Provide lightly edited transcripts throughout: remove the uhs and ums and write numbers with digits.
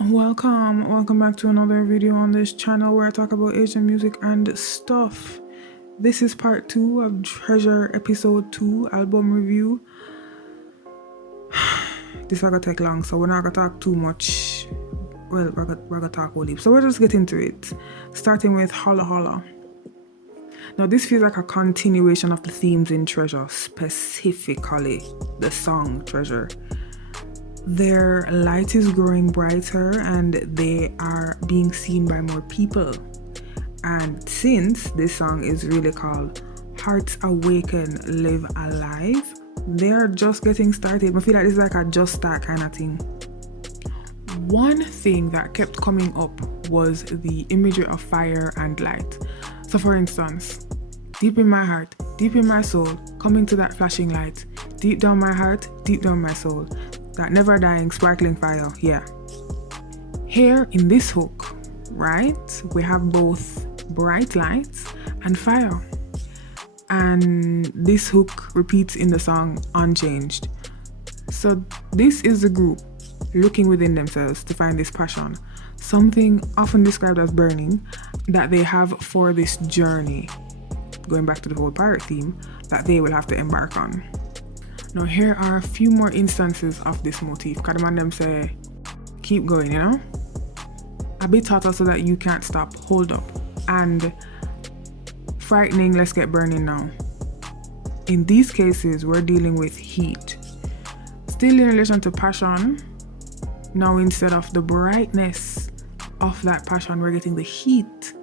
Welcome back to another video on this channel where I talk about Asian music and stuff. This is part 2 of Treasure episode 2 album review. This is gonna take long, so we're not gonna talk too much. Well, we're gonna talk only. So we'll just get into it, starting with HALA HALA. Now this feels like a continuation of the themes in Treasure, specifically the song Treasure. Their light is growing brighter and they are being seen by more people. And since this song is really called Hearts Awaken, Live Alive, they're just getting started. I feel like this is like a just start kind of thing. One thing that kept coming up was the imagery of fire and light. So for instance, deep in my heart, deep in my soul, coming to that flashing light, deep down my heart, deep down my soul. That never dying sparkling fire, yeah. Here in this hook, right, we have both bright lights and fire. And this hook repeats in the song unchanged. So this is the group looking within themselves to find this passion, something often described as burning, that they have for this journey, going back to the whole pirate theme, that they will have to embark on. Now here are a few more instances of this motif, because the man them say, keep going, you know? A bit hotter so that you can't stop, hold up. And frightening, let's get burning now. In these cases, we're dealing with heat. Still in relation to passion, now instead of the brightness of that passion, we're getting the heat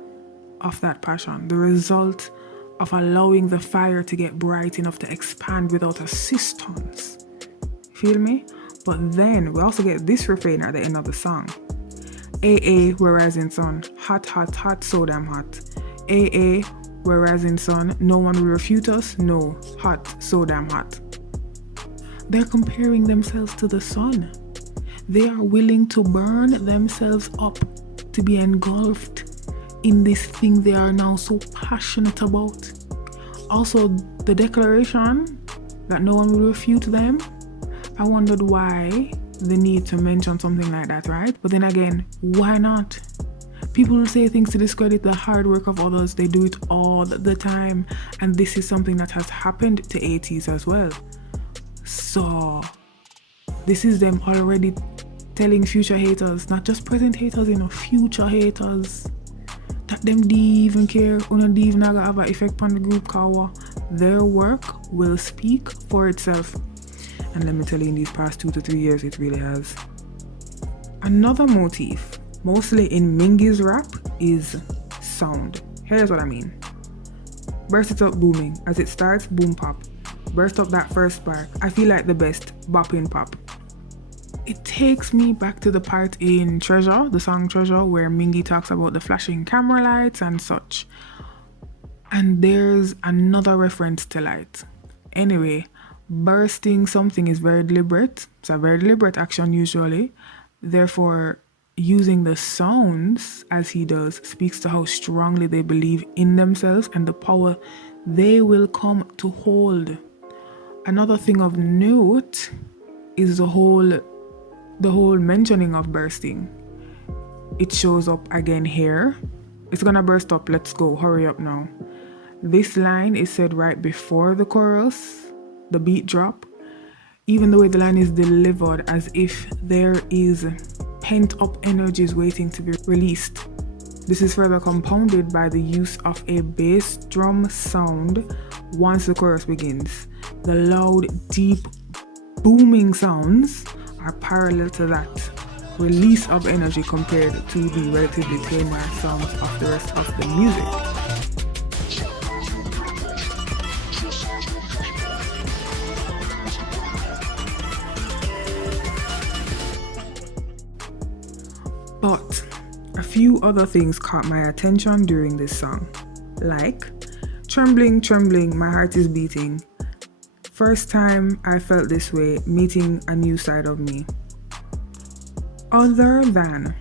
of that passion, the result of allowing the fire to get bright enough to expand without assistance. Feel me? But then we also get this refrain at the end of the song. AA, we're rising sun. Hot, hot, hot, so damn hot. AA, we're rising sun. No one will refute us. No, hot, so damn hot. They're comparing themselves to the sun. They are willing to burn themselves up to be engulfed in this thing they are now so passionate about. Also, the declaration that no one will refute them, I wondered why the need to mention something like that, right? But then again, why not? People will say things to discredit the hard work of others. They do it all the time. And this is something that has happened to ATEEZ as well. So this is them already telling future haters, not just present haters, future haters, that them don't even care, don't even have an effect on the group, cause their work will speak for itself. And let me tell you, in these past 2 to 3 years, it really has. Another motif, mostly in Mingy's rap, is sound. Here's what I mean. Burst it up booming. As it starts, boom pop. Burst up that first spark. I feel like the best bopping pop. It takes me back to the part in Treasure, the song Treasure, where Mingy talks about the flashing camera lights and such. And there's another reference to light. Anyway, bursting something is very deliberate. It's a very deliberate action usually. Therefore, using the sounds as he does speaks to how strongly they believe in themselves and the power they will come to hold. Another thing of note is the whole mentioning of bursting. It shows up again here. It's gonna burst up, let's go, hurry up now. This line is said right before the chorus, the beat drop. Even the way the line is delivered, as if there is pent up energies waiting to be released. This is further compounded by the use of a bass drum sound once the chorus begins. The loud, deep, booming sounds are parallel to that release of energy compared to the relatively tamer sounds of the rest of the music. But a few other things caught my attention during this song, like trembling, trembling, my heart is beating. First time I felt this way, meeting a new side of me. Other than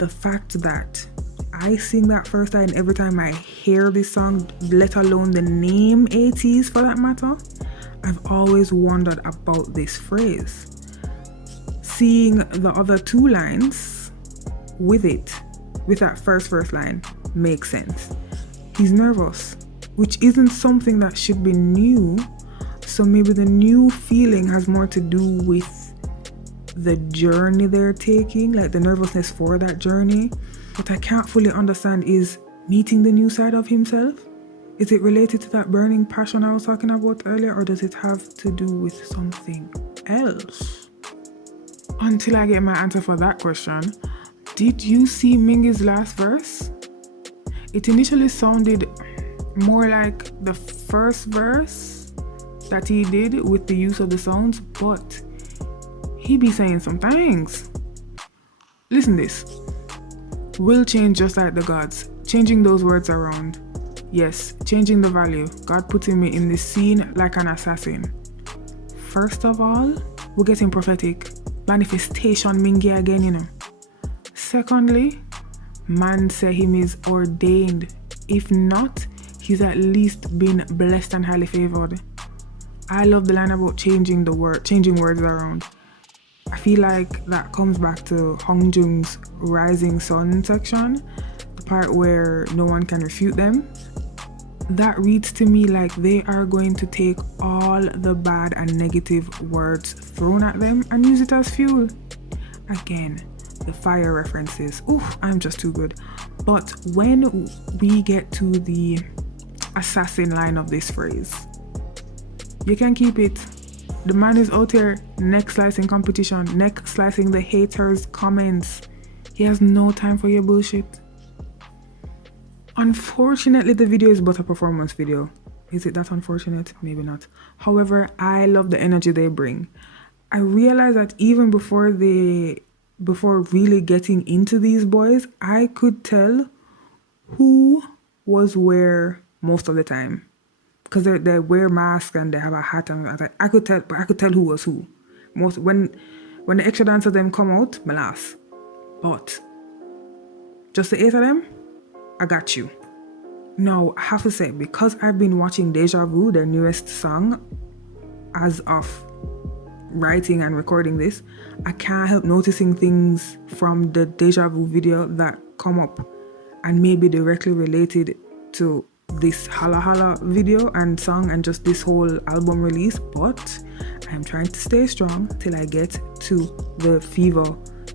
the fact that I sing that first line every time I hear this song, let alone the name ATEEZ for that matter, I've always wondered about this phrase. seeing the other two lines with that first line makes sense. He's nervous, which isn't something that should be new. So maybe the new feeling has more to do with the journey they're taking, like the nervousness for that journey. What I can't fully understand is meeting the new side of himself. Is it related to that burning passion I was talking about earlier, or does it have to do with something else? Until I get my answer for that question, did you see Mingy's last verse? It initially sounded more like the first verse that he did with the use of the sounds, but he be saying some things. Listen this. Will change just like the gods, changing those words around. Yes, changing the value. God putting me in this scene like an assassin. First of all, we're getting prophetic. Manifestation Mingy again, you know. Secondly, man say him is ordained. If not, he's at least been blessed and highly favored. I love the line about changing words around. I feel like that comes back to Hong Jung's Rising Sun section, the part where no one can refute them. That reads to me like they are going to take all the bad and negative words thrown at them and use it as fuel. Again, the fire references. Oof, I'm just too good. But when we get to the assassin line of this phrase, you can keep it. The man is out here neck slicing competition, neck slicing the haters' comments. He has no time for your bullshit. Unfortunately, the video is but a performance video. Is it that unfortunate? Maybe not. However, I love the energy they bring. I realized that even before really getting into these boys, I could tell who was where most of the time. Because they wear masks and they have a hat, and I could tell who was who. Most when the extra dancers them come out, my laugh. But just the 8 of them, I got you. Now, I have to say, because I've been watching Deja Vu, their newest song, as of writing and recording this, I can't help noticing things from the Deja Vu video that come up and maybe directly related to this HALA HALA video and song and just this whole album release. But I'm trying to stay strong till I get to the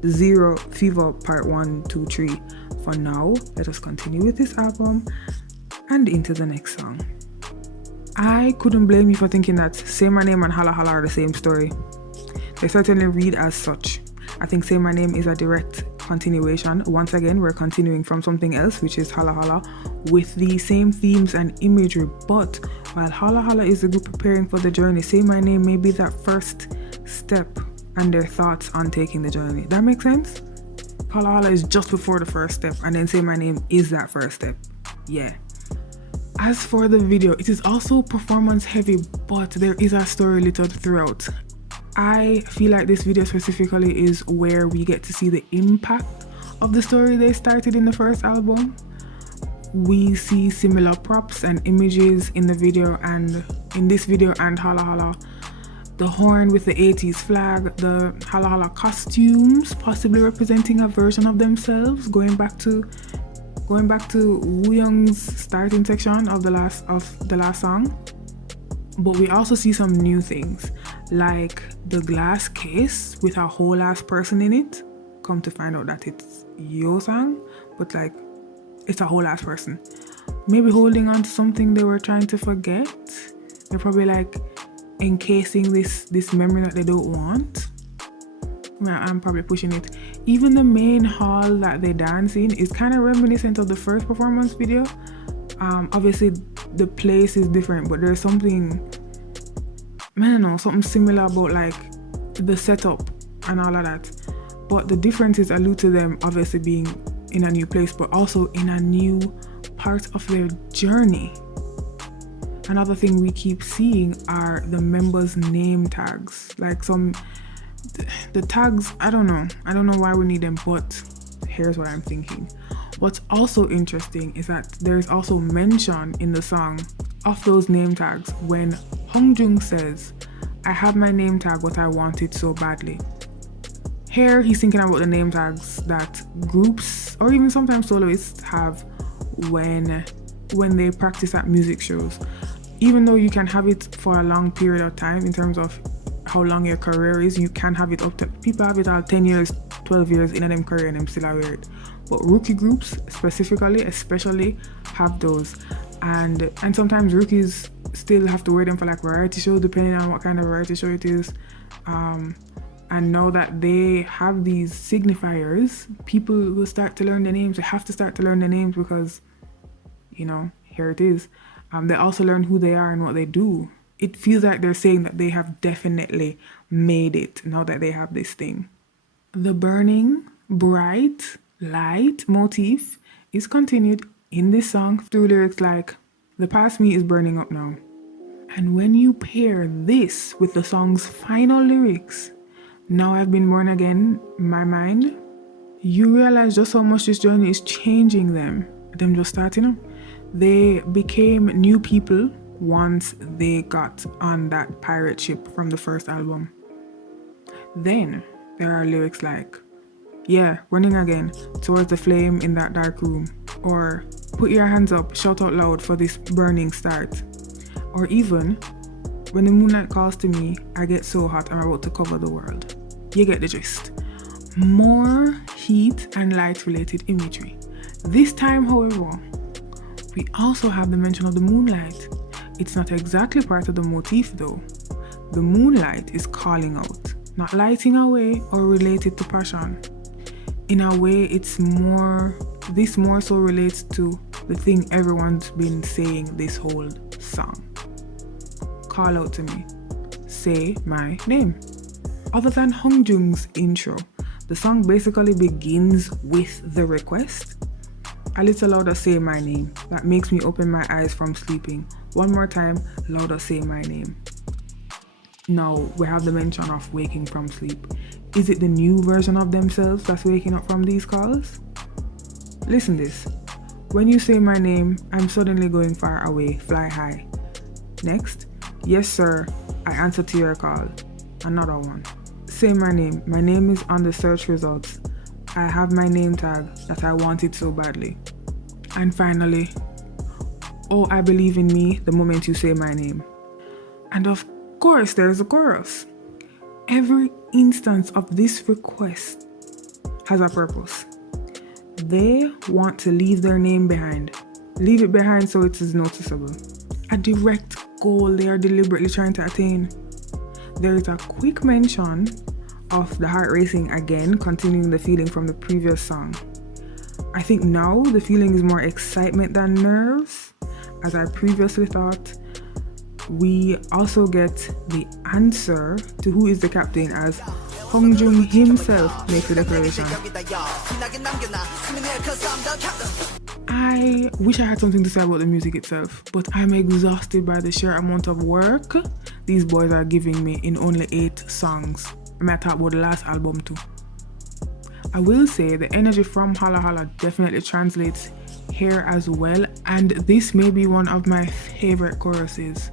Zero Fever part 1, 2, 3. For now, let us continue with this album and into the next song. I couldn't blame you for thinking that Say My Name and HALA HALA are the same story. They certainly read as such. I think Say My Name is a direct continuation. Once again, we're continuing from something else, which is HALA HALA, with the same themes and imagery. But while HALA HALA is the group preparing for the journey, Say My Name may be that first step and their thoughts on taking the journey. That makes sense? HALA HALA is just before the first step, and then Say My Name is that first step. Yeah. As for the video, it is also performance heavy, but there is a story littered throughout. I feel like this video specifically is where we get to see the impact of the story they started in the first album. We see similar props and images in the video and in this video and HALA HALA. The horn with the ATEEZ flag, the HALA HALA costumes, possibly representing a version of themselves, going back to Woo Young's starting section of the last song. But we also see some new things, like the glass case with a whole ass person in it. Come to find out that it's Yo Sang, but like it's a whole ass person. Maybe holding on to something they were trying to forget. They're probably like encasing this memory that they don't want. Well, I'm probably pushing it. Even the main hall that they dance in is kind of reminiscent of the first performance video. Obviously the place is different, but there's something, I don't know, something similar about like the setup and all of that. But the differences allude to them obviously being in a new place, but also in a new part of their journey. Another thing we keep seeing are the members' name tags. Like the tags, I don't know why we need them, but here's what I'm thinking. What's also interesting is that there's also mention in the song of those name tags when Hong Jung says, I have my name tag but I want it so badly. Here he's thinking about the name tags that groups or even sometimes soloists have when they practice at music shows. Even though you can have it for a long period of time in terms of how long your career is, you can have it up to, people have it all 10 years, 12 years in them career and them still wear it. But rookie groups especially have those. And sometimes rookies still have to wear them for like variety shows, depending on what kind of variety show it is. And now that they have these signifiers, people will start to learn the names. They have to start to learn the names because, here it is. They also learn who they are and what they do. It feels like they're saying that they have definitely made it now that they have this thing. The burning, bright, light motif is continued in this song through lyrics like, "The past me is burning up now." And when you pair this with the song's final lyrics, "Now I've been born again, my mind," you realize just how much this journey is changing them. Them just starting up. They became new people once they got on that pirate ship from the first album. Then there are lyrics like, "Yeah, running again towards the flame in that dark room," or "Put your hands up, shout out loud for this burning start," or even, "When the moonlight calls to me, I get so hot I'm about to cover the world." You get the gist. More heat and light related imagery. This time, however, we also have the mention of the moonlight. It's not exactly part of the motif though. The moonlight is calling out, not lighting away or related to passion. In a way, this more so relates to the thing everyone's been saying this whole song. Call out to me. Say my name. Other than Hongjung's intro, the song basically begins with the request. "A little louder, say my name. That makes me open my eyes from sleeping. One more time, louder, say my name." Now we have the mention of waking from sleep. Is it the new version of themselves that's waking up from these calls? Listen this. "When you say my name, I'm suddenly going far away, fly high." Next, "Yes sir, I answer to your call." Another one. "Say my name. My name is on the search results. I have my name tag that I wanted so badly." And finally, "Oh, I believe in me the moment you say my name." And of course, there's a chorus. Every instance of this request has a purpose. They want to leave their name behind. Leave it behind so it is noticeable. A direct goal they are deliberately trying to attain. There is a quick mention of the heart racing again, continuing the feeling from the previous song. I think now the feeling is more excitement than nerves, as I previously thought. We also get the answer to who is the captain as Hongjung himself makes the declaration. I wish I had something to say about the music itself, but I'm exhausted by the sheer amount of work these boys are giving me in only 8 songs. I might talk about the last album too. I will say the energy from HALA HALA definitely translates here as well, and this may be one of my favorite choruses.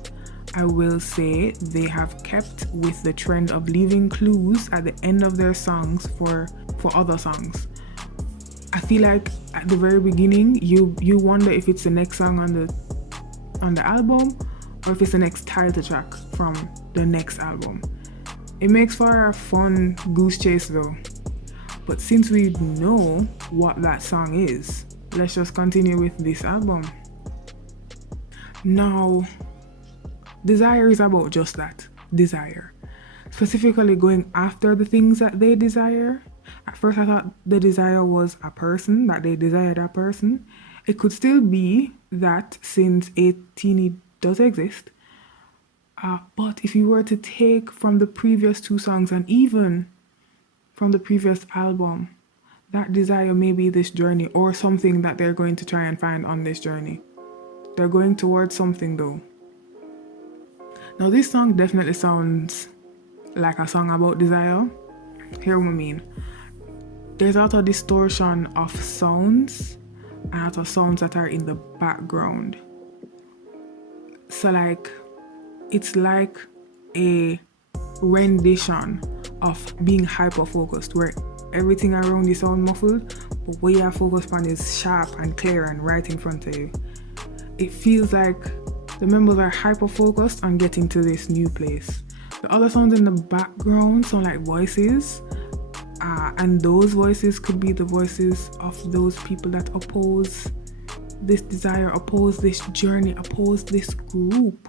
I will say they have kept with the trend of leaving clues at the end of their songs for other songs. I feel like at the very beginning you wonder if it's the next song on the album or if it's the next title track from the next album. It makes for a fun goose chase though. But since we know what that song is, let's just continue with this album. Now, Desire is about just that, desire. Specifically going after the things that they desire. At first I thought the desire was a person, that they desired a person. It could still be that since ATEEZ does exist. But if you were to take from the previous 2 songs and even from the previous album, that desire may be this journey or something that they're going to try and find on this journey. They're going towards something though. Now this song definitely sounds like a song about desire. Hear what I mean. There's a lot of distortion of sounds and a lot of sounds that are in the background. So it's like a rendition of being hyper-focused, where everything around you sound muffled, but what you are focused on is sharp and clear and right in front of you. It feels like the members are hyper-focused on getting to this new place. The other sounds in the background sound like voices, and those voices could be the voices of those people that oppose this desire, oppose this journey, oppose this group.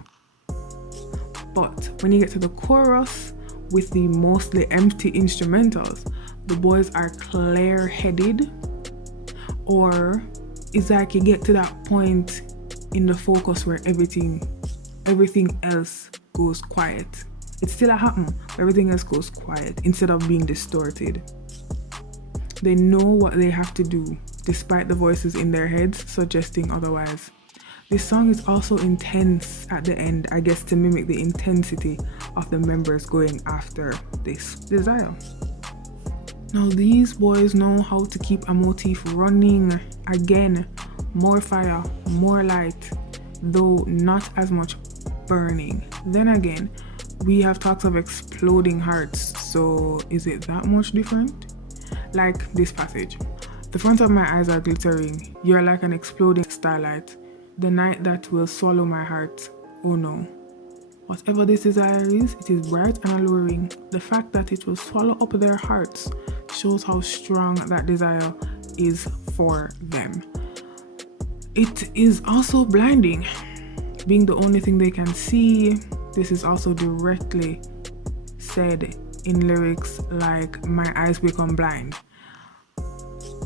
But when you get to the chorus with the mostly empty instrumentals, the boys are clear-headed, or it's like you get to that point in the focus where everything else goes quiet. It's still a happen, but everything else goes quiet instead of being distorted. They know what they have to do, despite the voices in their heads suggesting otherwise. This song is also intense at the end, I guess to mimic the intensity of the members going after this desire. Now these boys know how to keep a motif running. Again, more fire, more light, though not as much burning. Then again, we have talks of exploding hearts, so is it that much different? Like this passage. The front of my eyes are glittering. You're like an exploding starlight. The night that will swallow my heart. Oh no. Whatever this desire is, it is bright and alluring. The fact that it will swallow up their hearts shows how strong that desire is for them. It is also blinding. Being the only thing they can see, this is also directly said in lyrics like, my eyes become blind.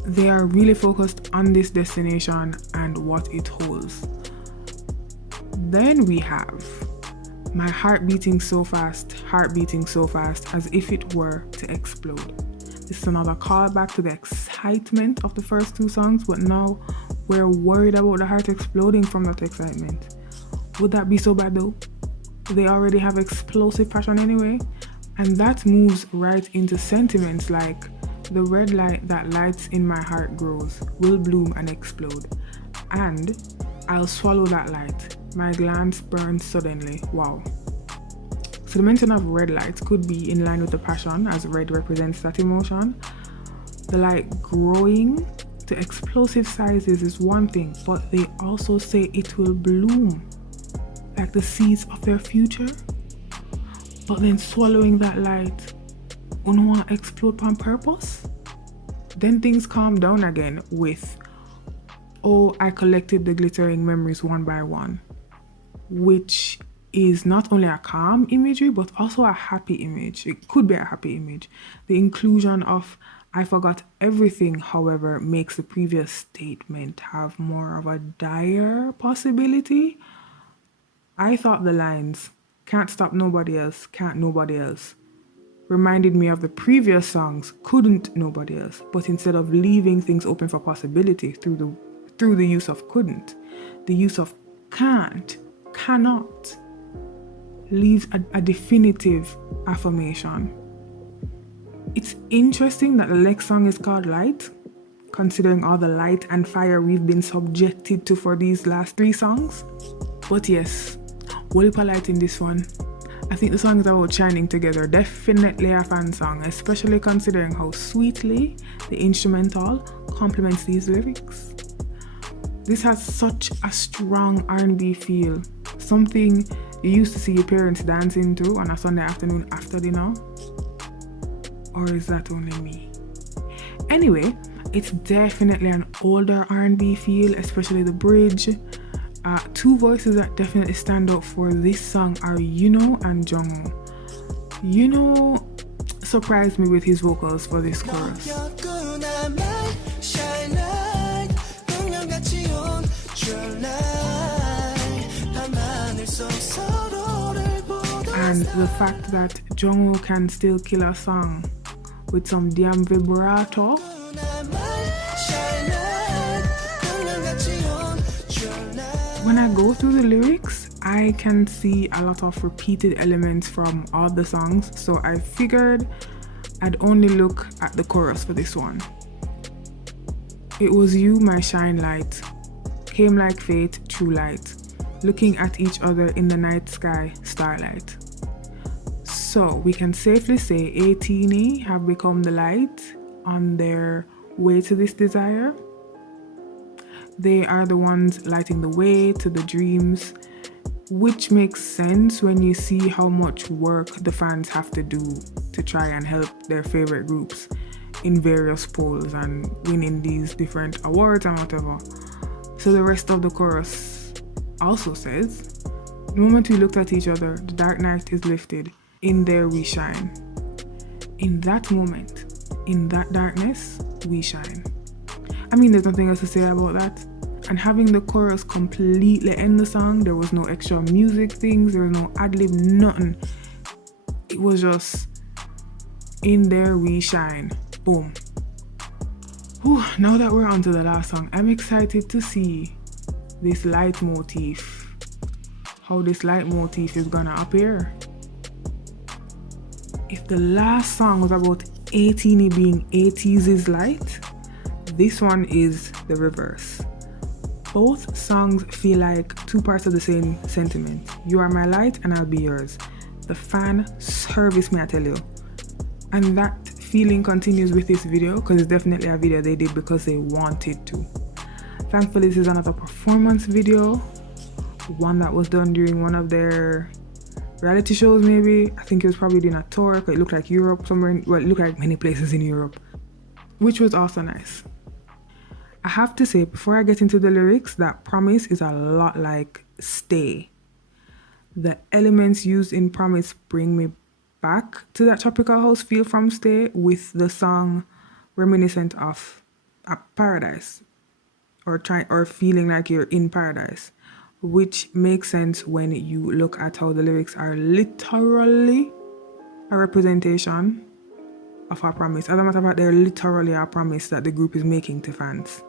They are really focused on this destination and what it holds. Then we have my heart beating so fast, as if it were to explode. This is another callback to the excitement of the first two songs, but now we're worried about the heart exploding from that excitement. Would that be so bad though? They already have explosive passion anyway, and that moves right into sentiments like, the red light that lights in my heart grows, will bloom and explode, and I'll swallow that light. My glance burns suddenly. Wow. So the mention of red lights could be in line with the passion, as red represents that emotion. The light growing to explosive sizes is one thing, but they also say it will bloom, like the seeds of their future. But then swallowing that light, wanna explode on purpose? Then things calm down again with, oh, I collected the glittering memories one by one, which is not only a calm imagery, but also a happy image. It could be a happy image. The inclusion of I forgot everything, however, makes the previous statement have more of a dire possibility. I thought the lines, can't stop nobody else, can't nobody else, reminded me of the previous songs, couldn't nobody else, but instead of leaving things open for possibility through the use of couldn't, the use of can't, cannot, leaves a definitive affirmation. It's interesting that the next song is called Light, considering all the light and fire we've been subjected to for these last three songs. But yes, whole heap of light in this one. I think the song is about shining together. Definitely a fan song, especially considering how sweetly the instrumental complements these lyrics. This has such a strong R&B feel, something you used to see your parents dancing to on a Sunday afternoon after dinner. Or is that only me? Anyway, it's definitely an older R&B feel, especially the bridge. Two voices that definitely stand out for this song are Yuno and Jungwoo. Yuno surprised me with his vocals for this chorus. And the fact that Jungwoo can still kill a song with some damn vibrato. When I go through the lyrics, I can see a lot of repeated elements from all the songs, so I figured I'd only look at the chorus for this one. It was you, my shine light, came like fate, true light, looking at each other in the night sky, starlight. So we can safely say ATEEZ have become the light on their way to this desire. They are the ones lighting the way to the dreams, which makes sense when you see how much work the fans have to do to try and help their favorite groups in various polls and winning these different awards and whatever. So the rest of the chorus also says, the moment we looked at each other, the dark night is lifted, in there we shine. In that moment, in that darkness, we shine. I mean, there's nothing else to say about that. And having the chorus completely end the song, there was no extra music things, there was no ad-lib, nothing. It was just, in there we shine. Boom. Whew, now that we're on to the last song, I'm excited to see this leitmotif, how this leitmotif is gonna appear. If the last song was about ATEEZ being ATEEZ's light, this one is the reverse. Both songs feel like two parts of the same sentiment. You are my light and I'll be yours. The fan service me, I tell you. And that feeling continues with this video because it's definitely a video they did because they wanted to. Thankfully, this is another performance video. One that was done during one of their reality shows maybe. I think it was probably doing a tour because it looked like Europe somewhere. Well, it looked like many places in Europe, which was also nice. I have to say, before I get into the lyrics, that Promise is a lot like Stay. The elements used in Promise bring me back to that tropical house feel from Stay, with the song reminiscent of a paradise or feeling like you're in paradise, which makes sense when you look at how the lyrics are literally a representation of a promise. As a matter of fact, they're literally a promise that the group is making to fans.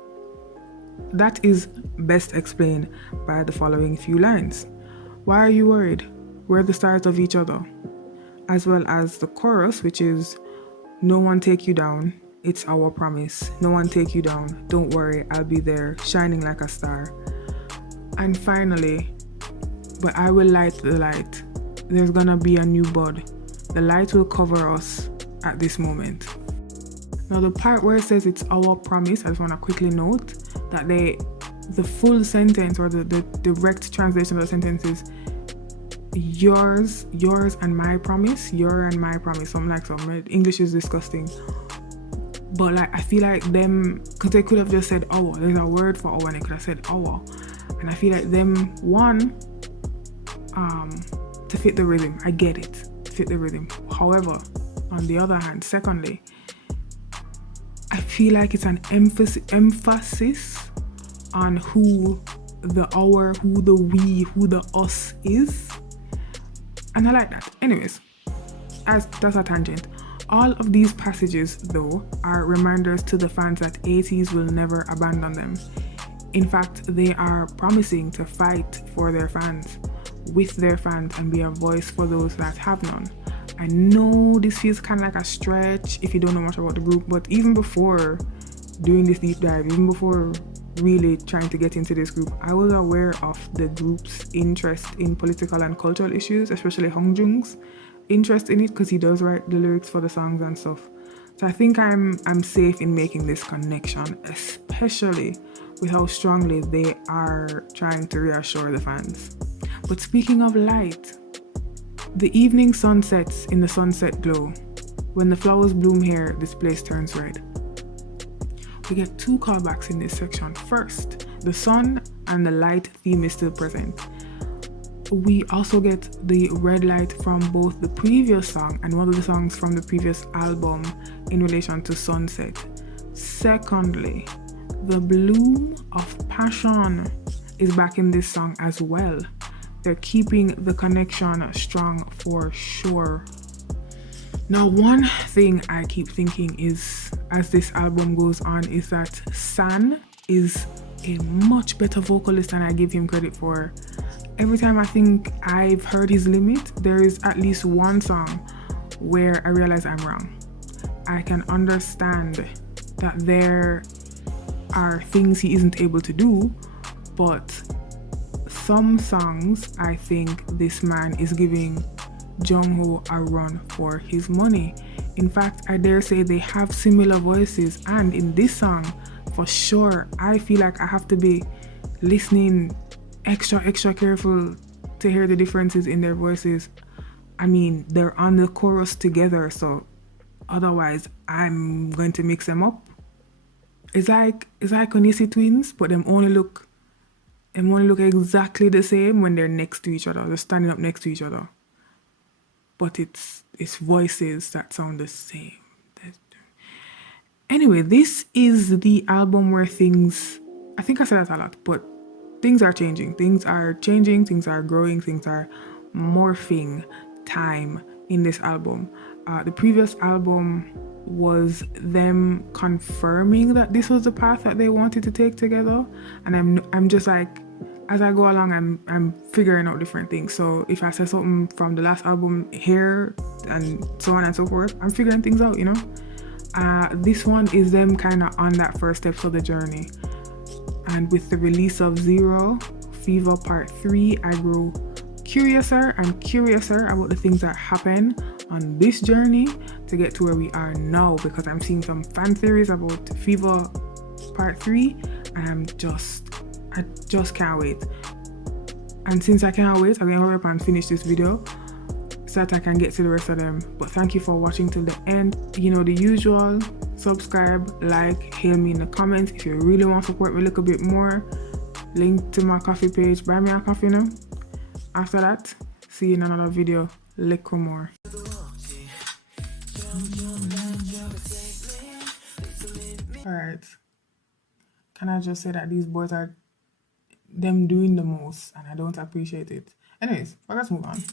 That is best explained by the following few lines. Why are you worried? We're the stars of each other. As well as the chorus, which is, no one take you down, it's our promise. No one take you down, don't worry, I'll be there, shining like a star. And finally, but I will light the light. There's gonna be a new bud. The light will cover us at this moment. Now the part where it says it's our promise, I just want to quickly note that the full sentence or the direct translation of the sentence is yours and my promise, your and my promise, something like something. English is disgusting. But like, I feel like them, because they could have just said our, there's a word for our and they could have said our. And I feel like them, one, to fit the rhythm, I get it, to fit the rhythm. However, on the other hand, secondly, I feel like it's an emphasis on who the our, who the we, who the us is. And I like that. Anyways, that's a tangent. All of these passages, though, are reminders to the fans that ATEEZ will never abandon them. In fact, they are promising to fight for their fans, with their fans, and be a voice for those that have none. I know this feels kind of like a stretch if you don't know much about the group, but even before doing this deep dive, even before really trying to get into this group, I was aware of the group's interest in political and cultural issues, especially Hong Jung's interest in it, because he does write the lyrics for the songs and stuff. So I think I'm safe in making this connection, especially with how strongly they are trying to reassure the fans. But speaking of light, the evening sun sets in the sunset glow. When the flowers bloom here, this place turns red. We get two callbacks in this section. First, the sun and the light theme is still present. We also get the red light from both the previous song and one of the songs from the previous album in relation to sunset. Secondly, the bloom of passion is back in this song as well. They're keeping the connection strong for sure. Now, one thing I keep thinking is, as this album goes on, is that San is a much better vocalist than I give him credit for. Every time I think I've heard his limit, there is at least one song where I realize I'm wrong. I can understand that there are things he isn't able to do, but some songs I think this man is giving Jungho a run for his money. In fact, I dare say they have similar voices, and in this song, for sure, I feel like I have to be listening extra careful to hear the differences in their voices. I mean, they're on the chorus together, so otherwise I'm going to mix them up. It's like when you see twins, but them only look exactly the same when they're next to each other. They're standing up next to each other. But it's voices that sound the same. Anyway, this is the album where things, I think I said that a lot, but things are changing. Things are changing, things are growing, things are morphing time in this album. The previous album was them confirming that this was the path that they wanted to take together, and I'm just like, as I go along, I'm figuring out different things. So if I say something from the last album here and so on and so forth, I'm figuring things out, you know. This one is them kind of on that first steps of the journey. And with the release of Zero, Fever Part 3, I grew curiouser and curiouser about the things that happen on this journey to get to where we are now, because I'm seeing some fan theories about Fever Part 3, and I just can't wait. And since I can't wait, I'm gonna hurry up and finish this video so that I can get to the rest of them. But thank you for watching till the end. You know the usual, subscribe, like, hail me in the comments if you really want to support me a little bit more. Link to my coffee page, buy me a coffee now. After that, see you in another video, little more. Alright, can I just say that these boys are them doing the most and I don't appreciate it. Anyways, let's move on.